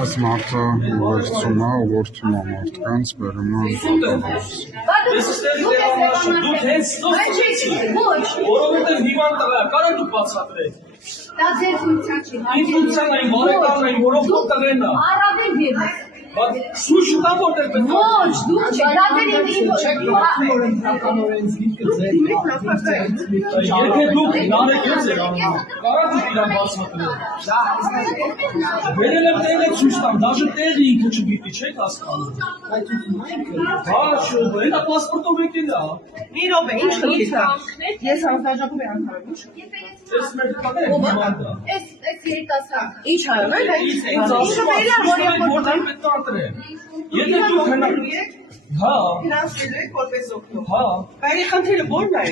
Այս մարդը ուղեկցում է, ուղղորդում է մարդկանց, բերում է որովհետև հիվանդ տղա, կարա դուք բացատրեք։ Դա ձեր ֆունկցիան չի։ Ինչ ֆունկցիան այն, բարեկամն այն, որով դուք տղեն է։ Առավել ևս։ Սույր չկա որտեղ պետք է։ Ոչ, դուք չեք, դա ձեր Եթե դուք նարեկ ես եք անում, կարա դուք իրան բացատրեք։ Վերել եմ տեղը ցույց տամ, դաժե տեղը ինքը չգիտի, չեք հասկանում։ Հա, դա պասպորտով եկել է։ Մի րոպե, ինչ խնդիր կա։ Ես հանձնաժողով եմ անդրադառնում։ Ես մեր տղան եմ հիվանդը։ Այս երիտասարդ։ Ինչ արել եք։ Ինձ ասում են, որտեղ պետք է ատրեմ։ Եթե դուք հնարավոր եք, հա, Ֆինանսելու եք որպես օգնող։ հա։ Բայց խնդիրը ո՞րն է։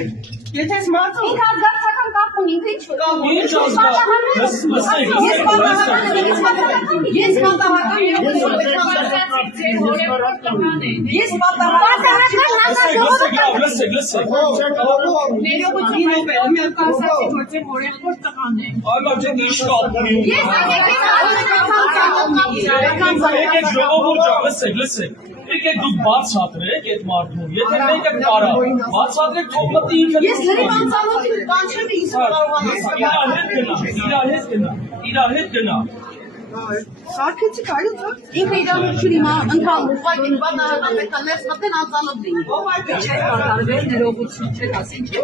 Եթե ես մարդու Ինքը ազգացական կապ ունի, ինքը ինչ որ։ Ինչ ազգա։ Ես պատահական Ես Լսեք։ Այլավ ջան ինչ կապ ունի։ Եկեք ժողովուրդ ջան, լսեք։ Եկեք դուք բացատրեք այդ մարդուն, եթե մեկը կարա, բացատրեք թող մտի ինքը։ Ես լրիվ անծանոթ բան չեմ ինձ Իր հետ գնա։ Սարքեցիք այո թող։ ինքը իրանուր չունի, ընդհանուր ուղղակի բանալական պետք է ներս մտեն անծանոթ լինի։ Ո՞վ այդ չէ կատարվել ներողություն չեք ասին չէ։